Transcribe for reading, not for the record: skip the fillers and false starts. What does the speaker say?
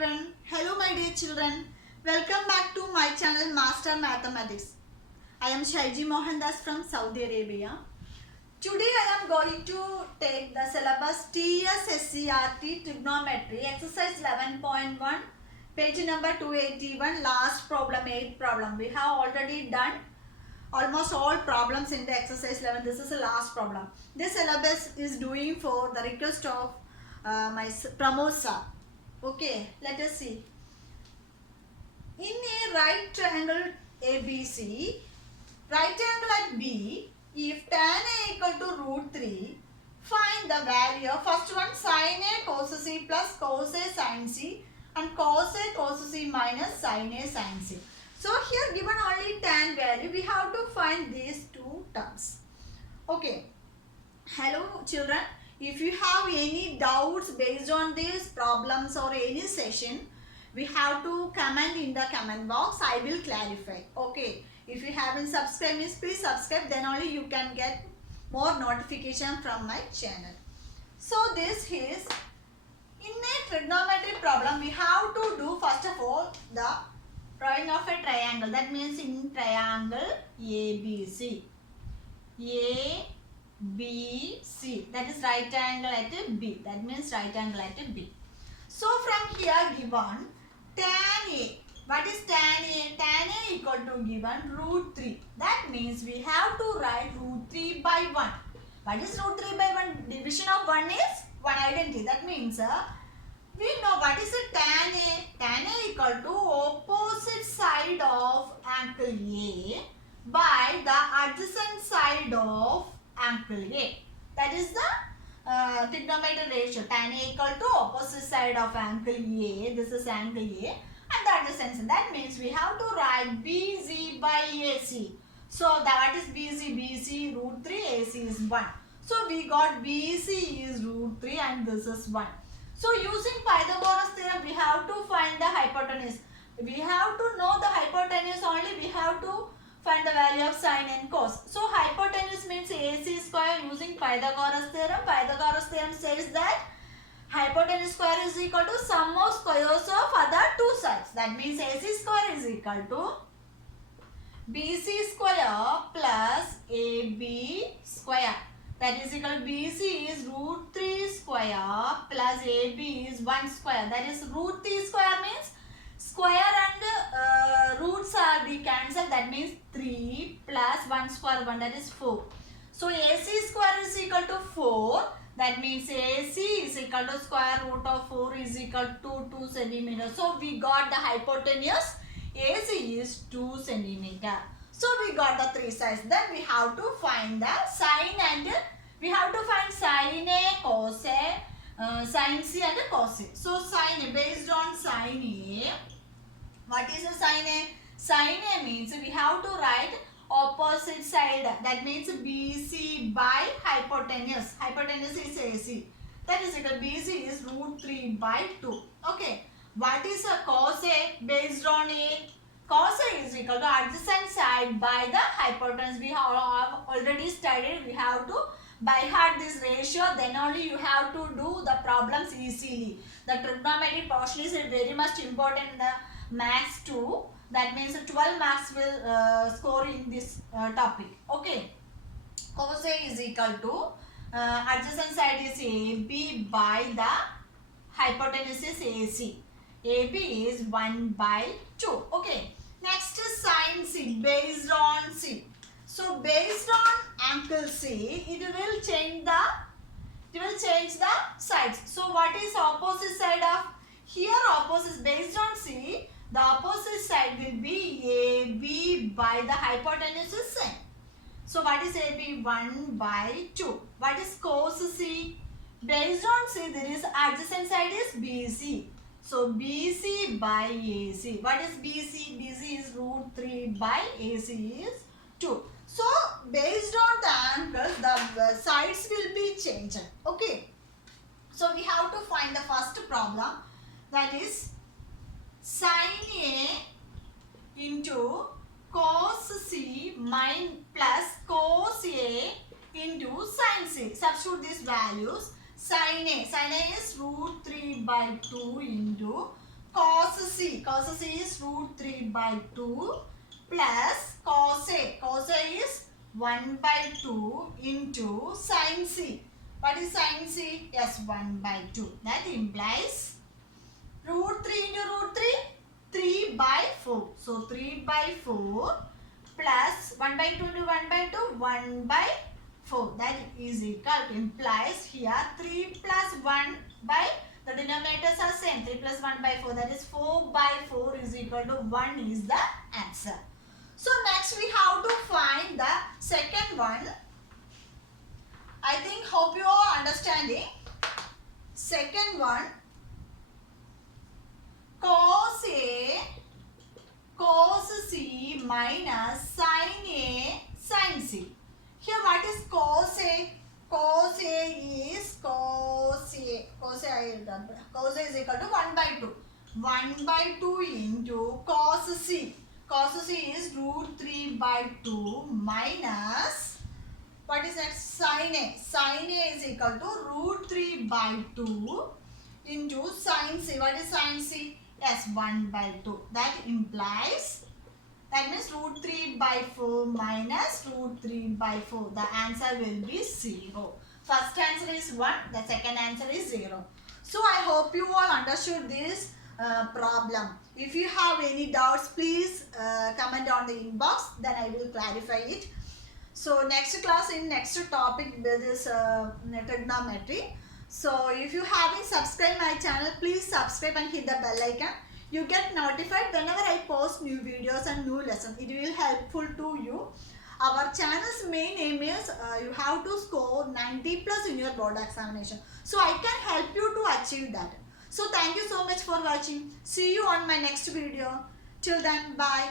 everyone. Hello my dear children. Welcome back to my channel Master Mathematics. I am Shaiji Mohandas from Saudi Arabia. Today I am going to take the syllabus TSSCRT Trigonometry exercise 11.1 page number 281 last problem 8 problem. We have already done almost all problems in the exercise 11. This is the last problem. This syllabus is doing for the request of my Pramod sir. Okay, let us see. In a right triangle ABC, right angle at B, if tan A equal to root 3, find the value of first one sin A cos C plus cos A sin C and cos A cos C minus sin A sin C. So here given only tan value, we have to find these two terms. Okay. Hello children. If you have any doubts based on these problems or any session, we have to comment in the comment box. I will clarify. Okay. If you haven't subscribed, please subscribe. Then only you can get more notification from my channel. So this is in a trigonometry problem. We have to do first of all the drawing of a triangle. That means in triangle ABC. ABC, that is right angle at B. That means right angle at B. So from here given tan A. What is tan A? Tan A equal to given root 3. That means we have to write root 3 by 1. What is root 3 by 1? Division of 1 is 1 identity. That means we know what is a tan A. Tan A equal to opposite side of angle A by the adjacent side of angle A. That is the trigonometry ratio. Tan A equal to opposite side of angle A. This is angle A. And the adjacent side. That means we have to write BC by AC. So that is BC. BC root 3. AC is 1. So we got BC is root 3 and this is 1. So using Pythagoras theorem, we have to find the hypotenuse. We have to know the hypotenuse only. We have to find the value of sine and cos. So hypotenuse means AC square using Pythagoras theorem. Pythagoras theorem says that hypotenuse square is equal to sum of squares of other two sides. That means AC square is equal to BC square plus AB square. That is equal to BC is root 3 square plus AB is 1 square. That is root 3 square means square and roots are be cancelled. That means 3 plus 1 square 1, that is 4. So AC square is equal to 4. That means AC is equal to square root of 4 is equal to 2 centimeter. So we got the hypotenuse. AC is 2 centimeter. So we got the three sides. Then we have to find the sine and we have to find sine A, cos A, sin C and cos C. So sine A, based on sine A, what is a sine A? Sine A means we have to write opposite side. That means BC by hypotenuse. Hypotenuse is AC. That is equal to BC is root 3 by 2. Okay. What is a cos A? Based on A. Cos A is equal to adjacent side by the hypotenuse. We have already studied. We have to by heart this ratio. Then only you have to do the problems easily. The trigonometry portion is very much important in the maths too. That means 12 marks will score in this topic. Okay. Cos A is equal to adjacent side is AB by the hypotenuse is AC. AB is 1 by 2. Okay. Next is sin C based on C. So based on angle C, it will change the sides. So what is opposite side of here? Opposite based on C. The opposite side will be AB by the hypotenuse is same. So what is AB? 1 by 2. What is cos C? Based on C, there is adjacent side is BC. So BC by AC. What is BC? BC is root 3 by AC is 2. So based on the angles, the sides will be changed. Okay. So we have to find the first problem, that is sin A into cos C plus cos A into sin C. Substitute these values. Sin A is root 3 by 2 into cos C. Cos C is root 3 by 2 plus cos A. Cos A is 1 by 2 into sin C. What is sin C? Yes, 1 by 2. That implies root 3 into root 3, 3 by 4. So 3 by 4 plus 1 by 2 into 1 by 2, 1 by 4. That is equal, implies here 3 plus 1 by, the denominators are same, 3 plus 1 by 4, that is 4 by 4 is equal to 1 is the answer. So next we have to find the second one. I think, hope you are understanding. Second one, cos A cos C minus sin A sin C. Here what is cos A? Cos A is cos A is equal to 1 by 2. 1 by 2 into cos C. Cos C is root 3 by 2 minus, what is that? Sin A. Sin A is equal to root 3 by 2 into sin C. What is sin C? Yes, 1 by 2. That implies, that means root 3 by 4 minus root 3 by 4. The answer will be 0. First answer is 1. The second answer is 0. So I hope you all understood this problem. If you have any doubts, please comment on the inbox. Then I will clarify it. So next class, in next topic, there is trigonometry. So if you haven't subscribed my channel, please subscribe and hit the bell icon. You get notified whenever I post new videos and new lessons. It will helpful to you. Our channel's main aim is you have to score 90 plus in your board examination. So I can help you to achieve that. So thank you so much for watching. See you on my next video. Till then, bye.